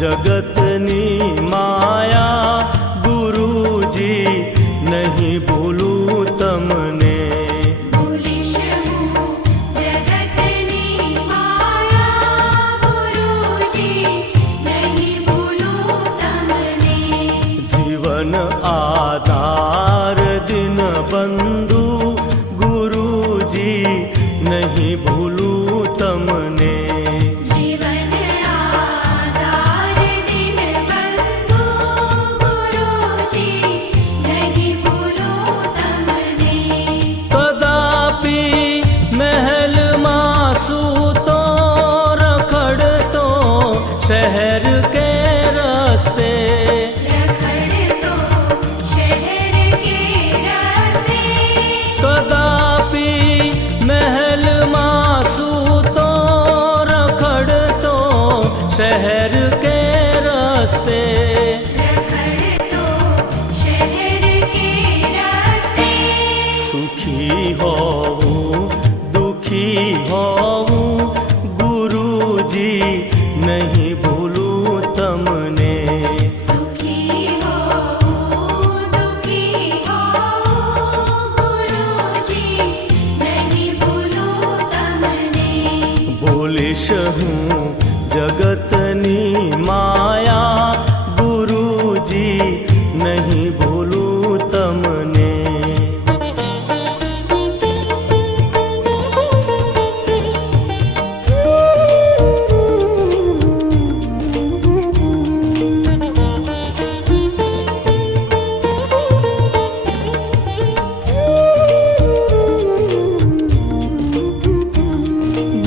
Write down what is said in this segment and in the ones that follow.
जगतनी माया गुरुजी नहीं भूलूं तमने। भूलिश हूँ जगतनी माया गुरुजी नहीं भूलूं तमने। जीवन आधार दिन बंधु गुरुजी नहीं भूलूं तमने। जीवन आधार दिन बंधु गुरुजी नहीं भूलूं तमने। कदापि महल मासू तो रखड़तो शहर के रास्ते। रखड़ तो शहर के रास्ते। कदापि महल मासू तो रखड़तो शहर के रास्ते। रखड़ तो शहर के रास्ते। सुखी होऊं दुखी होऊं गुरुजी नहीं भूलूं तमने। सुखी हो दुखी हो गुरुजी नहीं भूलूं तमने। बोलिश हूँ जगतनी माया गुरुजी नहीं भूलूं तमने।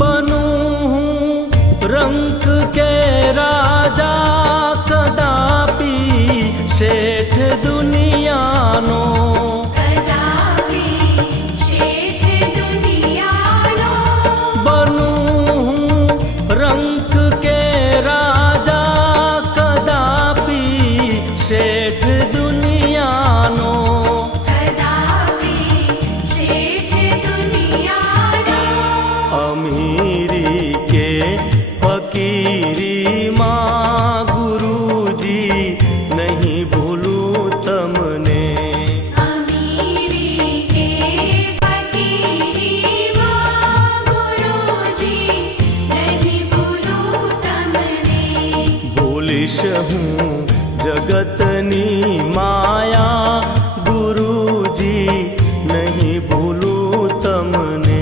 बनूं हूँ रंक के राजा कदापि शेठ दुनियानो। कदापि शेठ दुनियानो। बनूं हूँ रंक के राजा कदापि शेठ दुनियानो। कदापि शेठ दुनियानो। अमीरी के फकीरी माँ गुरुजी नहीं भूलूं तमने। अमीरी के फकीरी माँ गुरुजी नहीं भूलूं तमने। बोलिश हूँ जगतनी माया गुरुजी नहीं भूलूं तमने।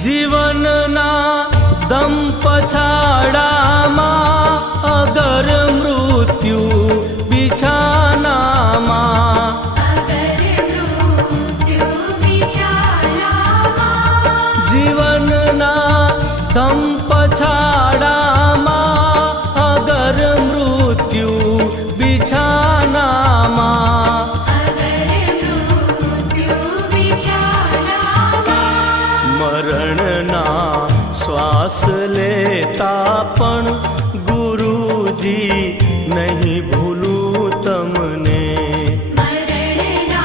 જીવનના દમ પછાડામાં અગર મૃત્યુ બિછાનામાં। अगर मृत्यु बिछानामा। જીવનના દમ પછાડામાં અગર મૃત્યુ બિછાનામાં। अगर मृत्यु बिछानामा। મરણના શ્વાસ લેતા પણ ગુરુજી નહીં ભૂલું તમને। મરણના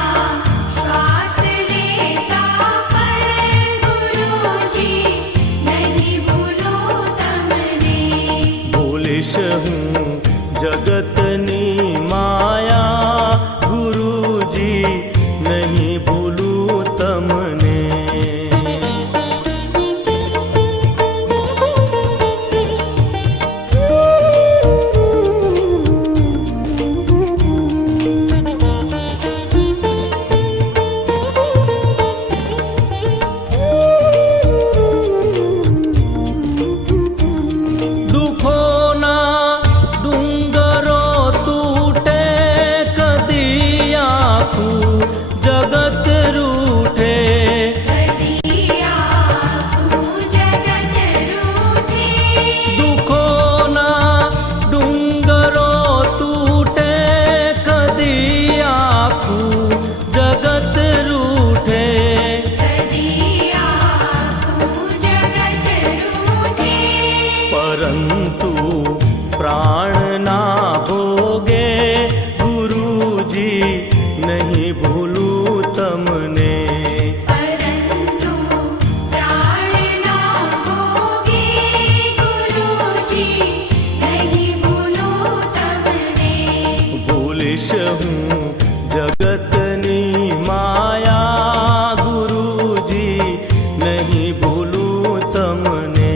શ્વાસ લેતા પણ ગુરુજી નહીં ભૂલૂં તમને। બોલીશ હું જગતની માયા ગુરુજી નહીં ભૂલું તમને। દુઃખોના ડુંગરો परंतु प्राण ना भोगे गुरुजी नहीं भूलूं तमने परंतु प्राण ना भोगे गुरुजी नहीं भूलूं तमने भूलिश हूँ जगतनी माया गुरुजी नहीं भूलूं तमने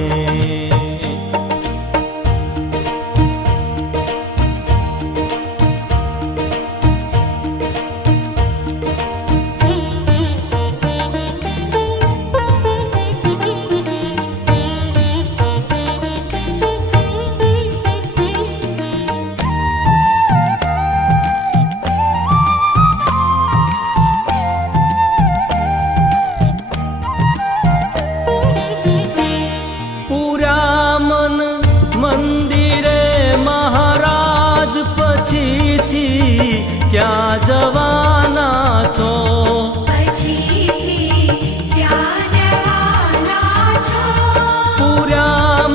पूरा मन मंदिरे महाराज पछीथी क्या जवाना छो पछीथी क्या जवाना छो पूरा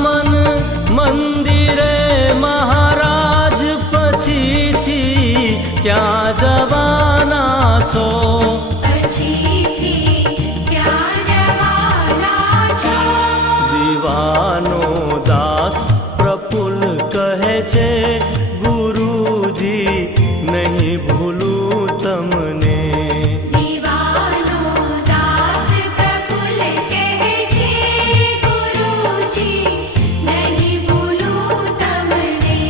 मन मंदिरे महाराज पछीथी क्या जवाना छो पछीथी क्या जवाना छो दीवानो दास प्रफुल्ल कहे छे गुरुजी नहीं भूलूं तमने दीवानो दास प्रफुल्ल कहे छे गुरुजी नहीं भूलूं तमने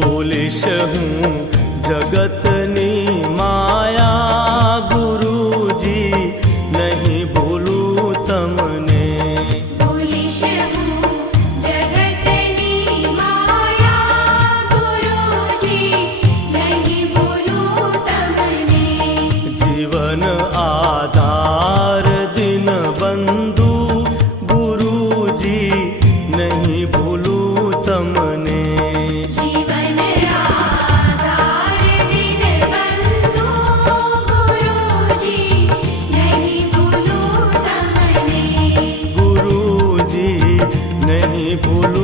भूलिश हूँ जगतनी माया गुरुजी नहीं भूलूं तमने भूलिश हूँ जगतनी माया गुरुजी नहीं भूलूं तमने जीवन आधार दिन बंधु गुरुजी नहीं भूलूं तमने जीवन आधार दिन बंधु गुरुजी नहीं भूलूं तमने गुरुजी नहीं भूलूं